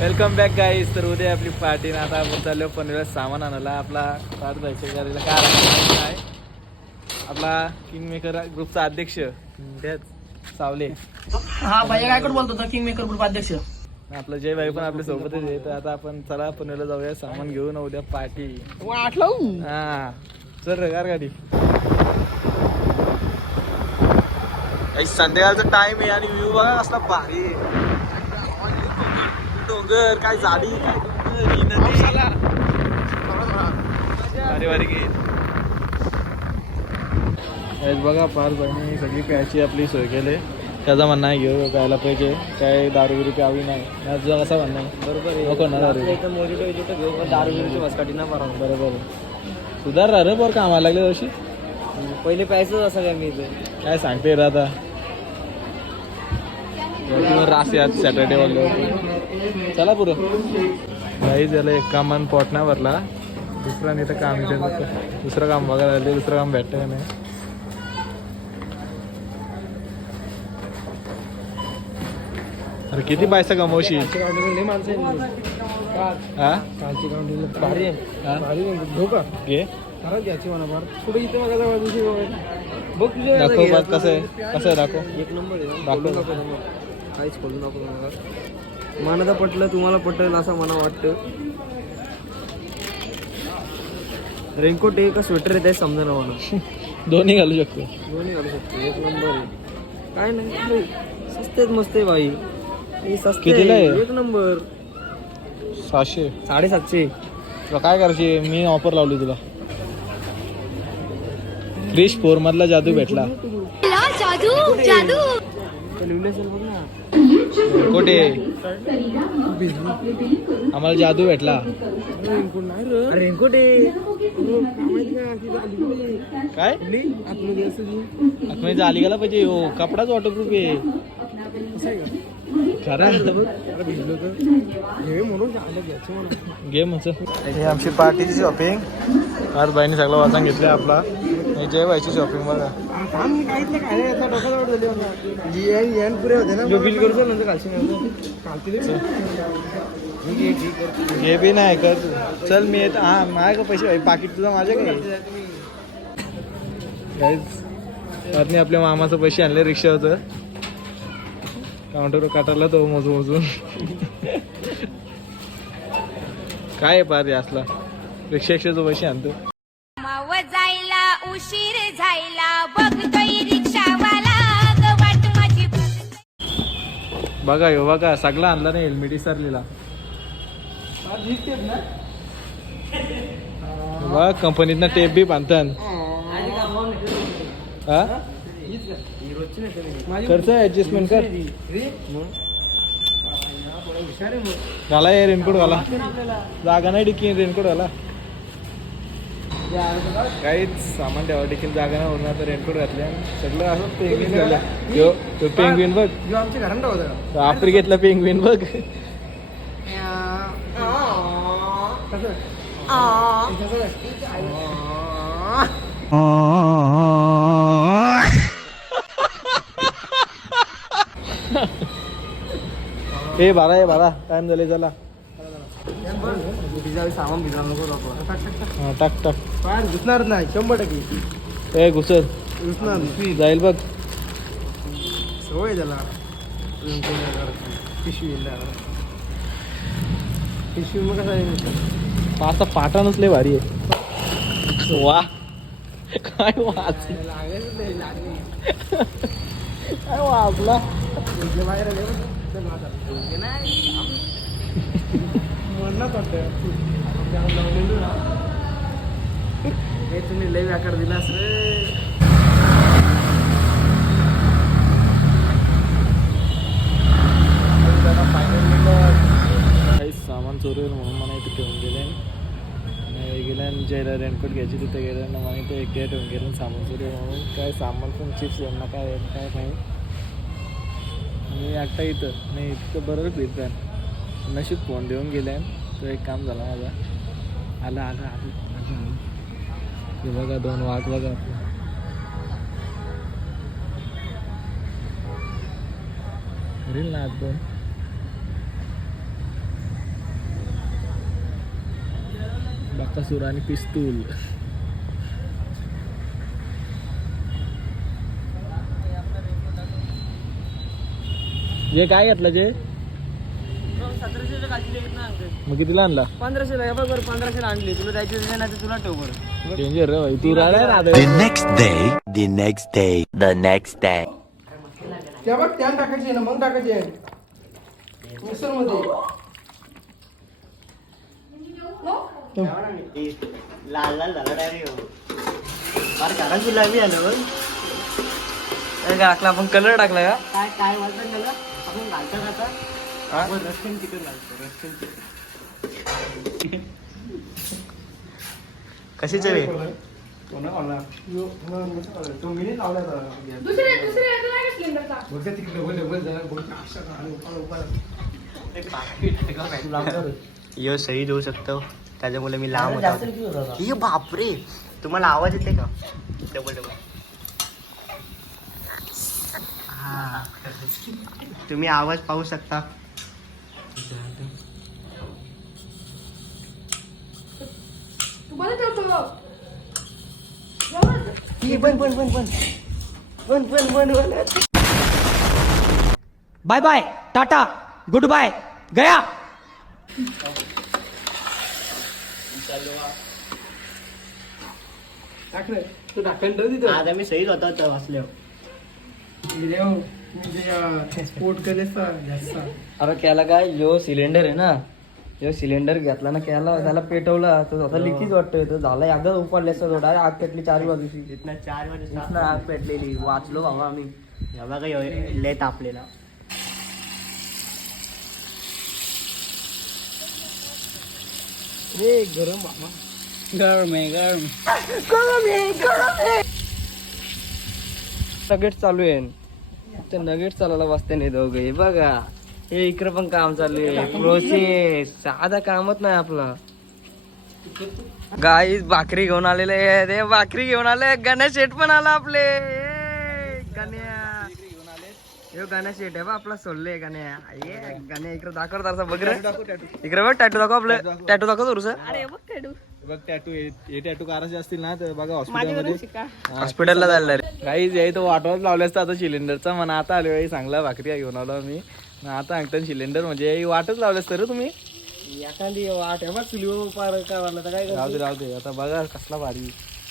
Welcome back guys तर उद्या आपली पार्टी आता आपण चाललो पनवेला सामान आणायला आपला पाच जायचं गाडीला काय आहे? आपला किंग मेकर ग्रुपचा अध्यक्ष. त्याच सावले. हा भैया काय कोण बोलतो किंग मेकर ग्रुप अध्यक्ष. आपलं जय भाई पण आपल्या सोबतच आहे. तर आता आपण चला पनवेला जाऊया. सामान घेऊन उद्या पार्टी वाटलं हा. चल रे कार गाडी. संध्याकाळचा टाइम आहे आणि व्ह्यू बघा कसला भारी आहे. डोंगर काय झाडी काय डोंगर, ही नदी. भारी भारी गीत हेच बघा पाच बहिणी सगळी प्यायची आपली सोय केली. त्याचा म्हणणं आहे घेऊ प्यायला पाहिजे. काय दारू बिरू प्यावी नाही. नाही, तुझं कसं म्हणणं आहे? बरोबर नको ना दारू दारू बिरूची वसकाटी ना बरोबर बरोबर आहे. सुधार रा रे बरं कामाला लागले वर्षी पहिले प्यायचं असं काय मी इथे. काय सांगते रे आता? रास आज सॅटर्डे वाले चला पुरं काही झालं एक कामान पोट नाही भरला दुसरा नाही तर काम इथे. दुसरं काम बघायला आले दुसरं काम भेटतं का नाही. अरे किती पैसा कमवशी हा? हा? घे. दाखव कसं आहे. कसं आहे दाखव. एक नंबर दाखव. काहीच बोलू नको मला. मनाचं पटलं तुम्हाला पटेल असं मला वाटतं. रेनकोट आहे का स्वेटर आहे ते समजा ना मला. दोन्ही घालू शकतो. दोन्ही घालू शकतो एक नंबर आहे. काय नाही सस्तेच मस्त आहे भाई हे सस्ते कितीला आहे, आहे? एक नंबर. सहाशे. साडेसातशे. तुला काय करायची मी ऑफर लावली तुला. क्रिश फोर मधला जादू भेटला. जादू जादू. तर लिहिलं असेल बघ ना. कुठे? आम्हाला जादू भेटला. रेनकोट नाही रेनकोट काय? आतमध्ये जाली गेला पाहिजे. हो कपडाच वॉटरप्रूफ आहे. गेम हे आमची पार्टीची शॉपिंग आज बाईने सगळं वाचन घेतलं आपला. आणि जय बाईची शॉपिंग बघा हे बी नाही कर चल मी येत. हा माझ्या का पैसे पाकिट तुझा माझ्या काय आपल्या मामाचं पैसे आणले रिक्षा होतं काउंटर काटारला तो मोजून मोजून. काय पार असला? रिक्षा एकशेचे पैसे आणतो. बघा यो बघा. सगळा आणला नाही हेल्मेट विसरलेला. बघ कंपनीतनं टेप बी बांधतात हा? करच ऍडजस्टमेंट कर. घाला ये रेनकोट घाला जागा नाही डिकी रेनकोट घाला काहीच सामान ठेवा डिकीन जागा नाही होणार तर रेनकोट घातल्या. सगळं असं पेंगविन झालं. यो तो पेंगविन बघ. जो आमच्या घरांना होता आफ्रिकेतला पेंगविन बघ. ए बारा आहे बारा. टाइम झाले चला. भिजावी सामान नको आपण. हा, टाक टाक. पाय घुसणार नाही शंभर टक्के. ए घुसर घुसणार नाही. जाईल बघ. सवय त्याला पिशवी पिशवी मग कसं आहे? पाटा नसले भारी आहे. वा. काय वाच काय वाचला बाहेर नाही. वाटतं. हे तुम्ही लय व्याकार दिलास रे काही सामान चोरी म्हणून मला इथे ठेवून गेले. आणि गेले आणि ज्याला रेनकोट घ्यायची तिथे गेले ना मला इथे एकट्या ठेवून गेले सामान चोरी म्हणून. काय सामान पण चिप्स यांना काय काय नाही. मी एकटा इथं नाही इतकं बरोबर फिरतात नशीब फोन देऊन गेले तो एक काम झाला माझा. आला आला आलं. हे बघा दोन वाघ बघा करील ना आज दोन. बकासूर आणि पिस्तूल. जे काय घेतलं जे? सतराशेच्या येत ना मग कितीला आणला? पंधराशेला हे बघ बरं पंधराशेला आणली. तुला द्यायची नाही तर तुला ठेव बरं. डेंजर रे भाई तू राहिला राहत The next day, the next day, the next day. त्या बघ त्यान टाकायची ना मग टाकायची आहे. मिक्सरमध्ये लाल लाल झाला डायरेक्ट फार काढा गुलाबी आलं टाकला आपण कलर टाकला का? काय काय त्याला? आपण आता आपण रशियन चिकन घालतो रशियन चिकन कशीच रे यो शहीद होऊ शकतो. त्याच्यामुळे मी लांब होतो. ये बापरे! तुम्हाला आवाज़ येते का? डबल डबल हा. तुम्ही आवाज़ पाहू शकता. Bye bye tata good bye गया. तू टाकन तिथं? आज आम्ही शहीद होतो तर म्हणजे स्पोर्ट अरे त्याला काय जो सिलेंडर आहे ना जो सिलेंडर घेतला ना त्याला त्याला पेटवला तर आता लिकीज वाटतोय तो झाला अगं उपाडल्याचा थोडा आग पेटली चार बाजूची इथनं चार वाजता आग पेटलेली वाचलो भावा आम्ही. एवढा काही लय तापलेला. ए गरम गरम आहे गरम. गरम आहे गरम आहे. सगळेच चालू आहे. ते नगेट चालायला बसते नाही दोघे. बघा हे इकडे पण काम चालू आहे प्रोसेस साधा कामच नाही आपला. गाई भाकरी घेऊन आलेले ते भाकरी घेऊन आले गणेश शेठ पण आला आपले. गण्या. हे गणेश शेठ आहे बा आपला सोडले गण्या. गणे गण्या इकडे दाखवत बघ इकडे बघ टॅटू दाखव आपलं. टॅटू दाखव थोडस बघ टॅटू हे टॅटू काराचे असतील ना तर बघा हॉस्पिटलमध्ये हॉस्पिटलला जायला रे काही जे तो वाटवत लावले असतं आता सिलेंडरचा म्हणा आता आले बाई चांगला भाकरी घेऊन आलो आम्ही. न आता सांगता सिलेंडर म्हणजे ही वाटच लावले असतं रे तुम्ही? एखादी वाट आहे बघ चुलीवर पार काय वाटलं तर काय राहू दे राहू दे. आता बघा कसला भारी.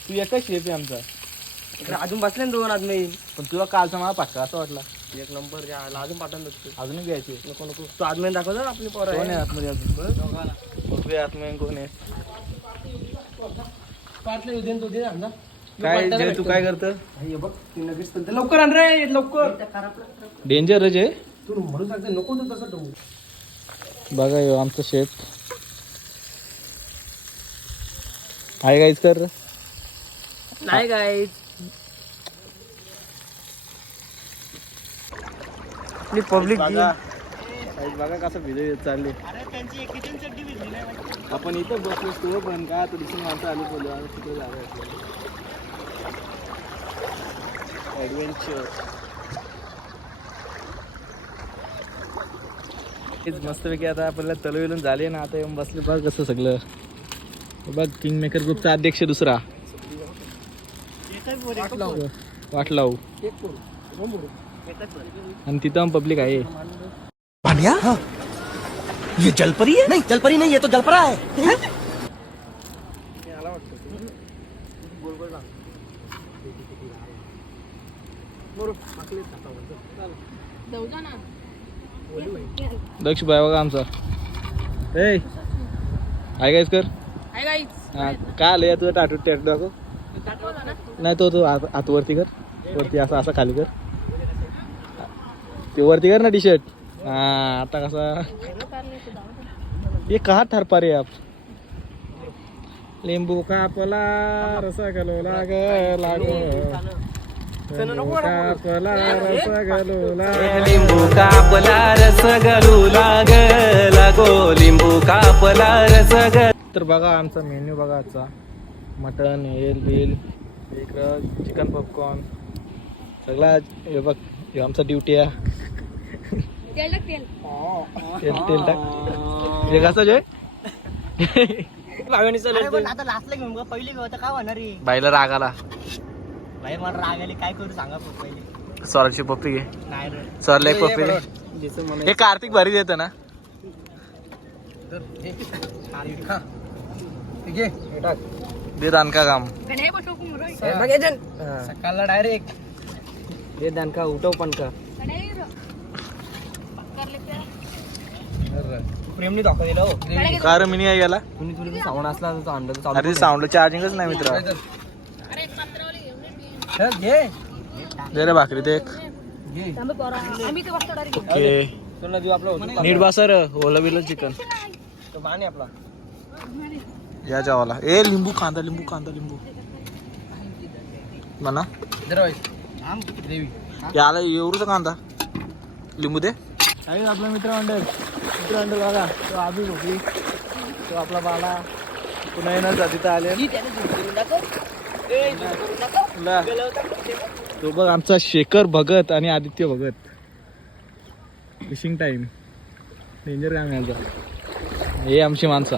तू एकच शेप आहे आमचा. अजून बसले ना दोन आदमी. पण तुला कालचा मला पक्का असं वाटला. एक नंबर घ्यायला अजून पाठवून अजून घ्यायची नको नको. तू आदमी दाखवतो ना आपली पोरं. आहे आतमध्ये अजून? बघूया आतमध्ये कोण आहे. काय तू काय करत लवकर आण रे लवकर. डेंजरच आहे तू म्हणू सांगते नको तू तसं ठेवू. बघा यो आमचं शेत. हाय गाईज कर. नाही गाईज पब्लिक बघा कसं भिजत चालली? अरे त्यांची चड्डी भिजली नाही आपण इथं बसलो तो पण का तर दुसरी माणसं आली बोलू आणि तिथे झालं ॲडव्हेंचर तेच मस्तपैकी आता आपल्याला तलविलून झाले ना आता येऊन बसले. बघ कसं सगळं. बघ किंग मेकर ग्रुपचा अध्यक्ष दुसरा. वाट लावू आणि तिथं पब्लिक आहे. ये जलपरी है? नहीं जलपरी नहीं ये तो जलपरा है। दक्ष बाय बघा आमचा. ए आहे काहीच कर. हा काय आलं या तुझं टाटू टॅटू दाखव. नाही तो तो आत आत वरती कर. वरती असा असा खाली कर. ते वरती कर ना टी शर्ट हा आता कसा ये कहा ठरपा रे आप? लिंबू कापला रसा घालो लाग लाग। लिंबू रसा लिंबू कापला रस गलू लाग लागो। लिंबू कापला रस तर बघा आमचा मेन्यू बघा आजचा. मटन हेल बिल चिकन पॉपकॉर्न. सगळा हे बघ हे आमचा ड्युटी आहे. तेल तेल टाक हे कसं पण आता लास्टला घेऊन गं, पहिली घेऊ काय होणार रे बाईला राग आला. भाई मला राग आले काय करू सांगा पहिले. स्वराची पप्पी घे. नाही रे. स्वरला एक पप्पी दे हे कार्तिक भारी देतं ना. दे दान का काम सकाळला डायरेक्ट. दे दणका उठव पण का प्रेमनी धोका दिला हो कार मिनी आहे याला? कुणी तुला साऊंड असला तर चालू अरे साऊंड चार्जिंगच नाही मित्र. घे. दे रे भाकरी ते एक. ओके. तुला देऊ आपला होतो. नीट ओलं बिलं चिकन. तो बाण आहे आपला. या जेवाला ए लिंबू कांदा लिंबू कांदा लिंबू. म्हणा. याला एवढंच कांदा. लिंबू दे. काही आपला मित्र मंडळ मित्र मंडळ बघा तो आबी भोपी. तो आपला बाला पुन्हा येणार जा तिथं आले. तो बघ आमचा शेखर भगत आणि Aditya Bhagat. Fishing time danger काम आहे यांचा हे आमची माणसं.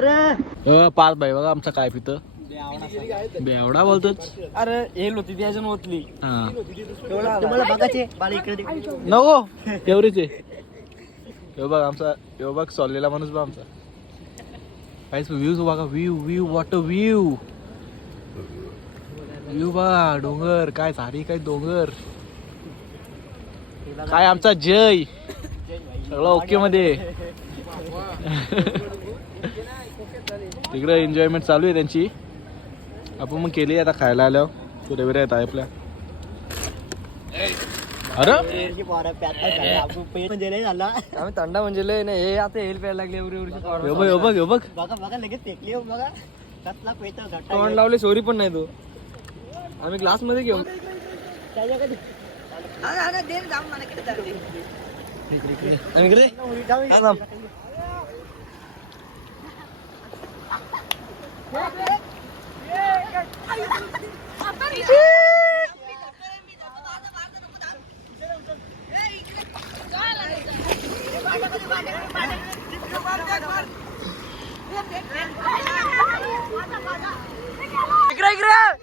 रे? पाच बाई बघा आमचा काय पितं. बेवडा बोलतोच. अरे येईल होती ती अजून ओतली. हा. तुम्हाला बघायचे. नको. एवढीच आहे बघ आमचा हे बघ सॉलेला माणूस बघ आमचा. काहीच व्ह्यूज बघा view view what a view view बघा डोंगर काय झाडी काय डोंगर. काय आमचा जय. सगळं ओके मध्ये. तिकडे एन्जॉयमेंट चालू आहे त्यांची. आपण मग केली आता खायला आल्यावर. पुढे बिरे येत आहे आपल्या? अरे? पोरं प्यातात झाले. आपण पेट लय झाला आम्ही थंडा म्हणजे लय नाही हे आता येईल प्यायला लागले एवढी एवढी हे बघ हे बघ हे बघ. बघा बघा लगेच टेकली हो बघा. कसला पेट तोंड लावले सोरी पण नाही तो. आम्ही ग्लासमध्ये घेऊ आम्ही इकडे इकडे इकडे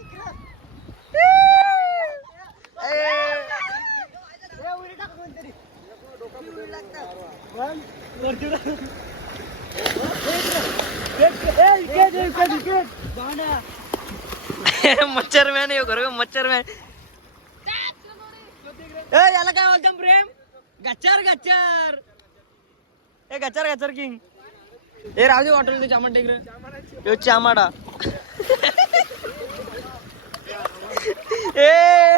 मच्छर मॅन येऊ हो खरं मच्छर मॅन ए याला काय म्हणतो प्रेम? गच्चर गच्चर. ए गच्चर गच्चर किंग ए राजू दे वाटलं ते यो चामाडा. ए.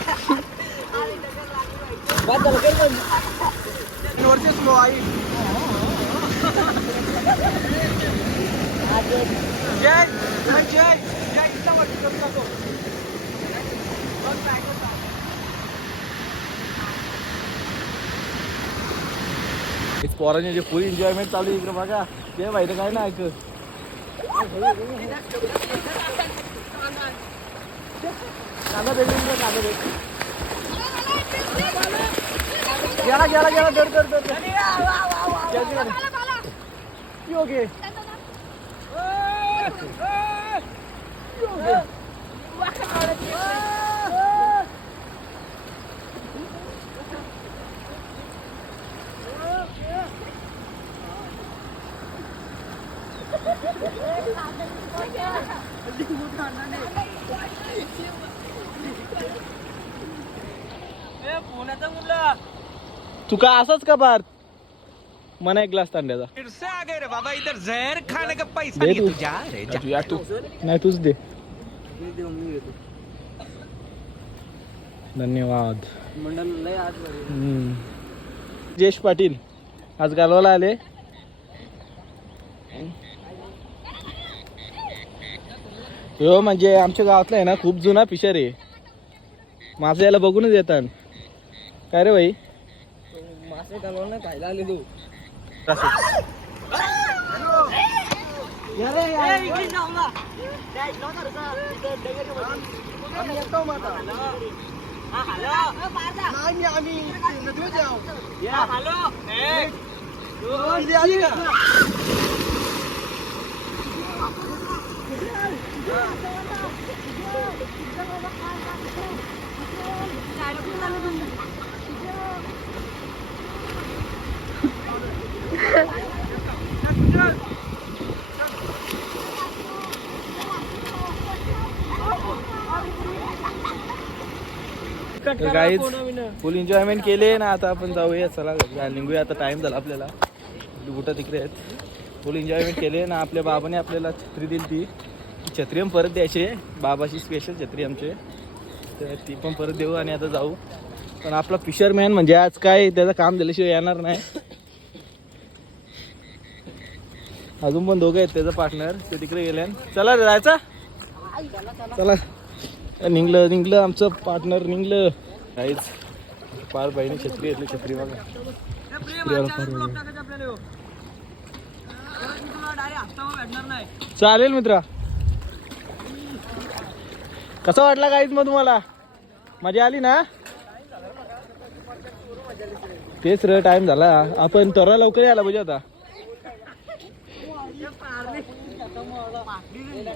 पोरांचे जे फुल एन्जॉयमेंट चालू आहे इकडे बघा. ते माहिती काय ना ऐक कांदा दे कांदा दे गेला गेला गेला दर दर दर ओके तू का असाच का पार मना एक ग्लास तांड्याचा. बाबा इधर जहर खाने का पैसा दे नहीं है तू. तू जा रे जा या तू. नाही तूच दे. धन्यवाद. हम्म. जयेश पाटील आज गालवाला आले. हो म्हणजे आमच्या गावातला आहे ना खूप जुना फिशर आहे. माझं याला बघूनच येतात. काय रे भाई मासे घालवून खायला आले गाईज फुल एन्जॉयमेंट केले ना आता आपण जाऊया चला निघूया आता टाइम झाला आपल्याला. कुठं तिकडे आहेत. फुल एन्जॉयमेंट केले ना आपल्या बाबाने आपल्याला छत्री दिली ती छत्री पण परत द्यायची. बाबाची स्पेशल छत्री आमची तर ती पण परत देऊ आणि आता जाऊ. पण आपला फिशरमॅन म्हणजे आज काय त्याचं काम दिल्याशिवाय येणार नाही. अजून पण दोघं आहेत त्याचा पार्टनर ते तिकडे गेले चला रे, जायचा? चला. निघलं निघलं आमचं पार्टनर निघलं. काहीच पार बाईने छत्री घेतली छत्री बघा. चालेल मित्रा. कसा वाटला काहीच मग तुम्हाला? मजा आली ना? तेच र टाइम झाला. आपण तरा लवकर यायला पाहिजे आता.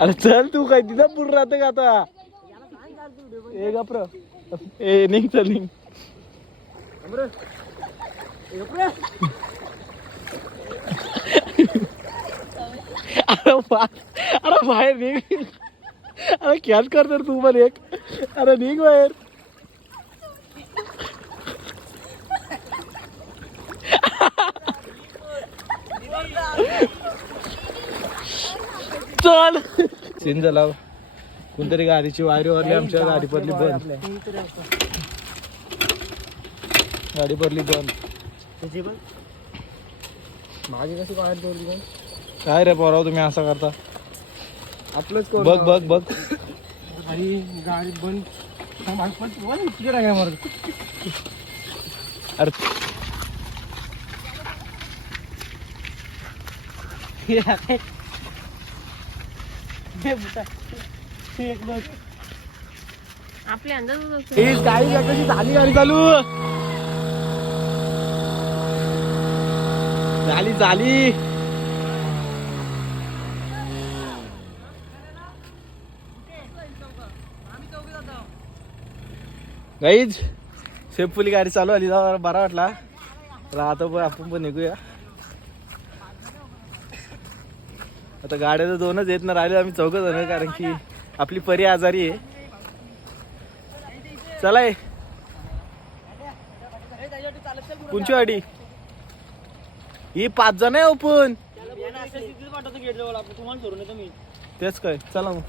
अरे चल तू काय तिथं पुढे राहते का आता? ए गप्र ए निघ चल निघ. अरे अरे बाहेर निघ. अरे कॅच कर तर तू पण एक. अरे निघ बाहेर. चल. सीन झाला कोणतरी गाडीची वायरी वरली आमच्या गाडी पडली बंद. गाडी पडली बंद. माझी कशी बाहेर ठेवली काय रे पोराव तुम्ही असं करता? आपलंच बघ बघ बघ. अरे गाडी बंद. काय अंदाज गाडी कशी झाली गाडी चालू. झाली झाली. गाईज सेफुली गाडी चालू आली बरा वाटला. राहतो पण आपण पण निघूया. आता गाड्या तर दोनच येत ना राहिले आम्ही चौघ जण कारण की आपली परी आजारी आहे. चला ये. कोणची गाडी ही पाच जण आहे हो ओपन तेच काय चला मग.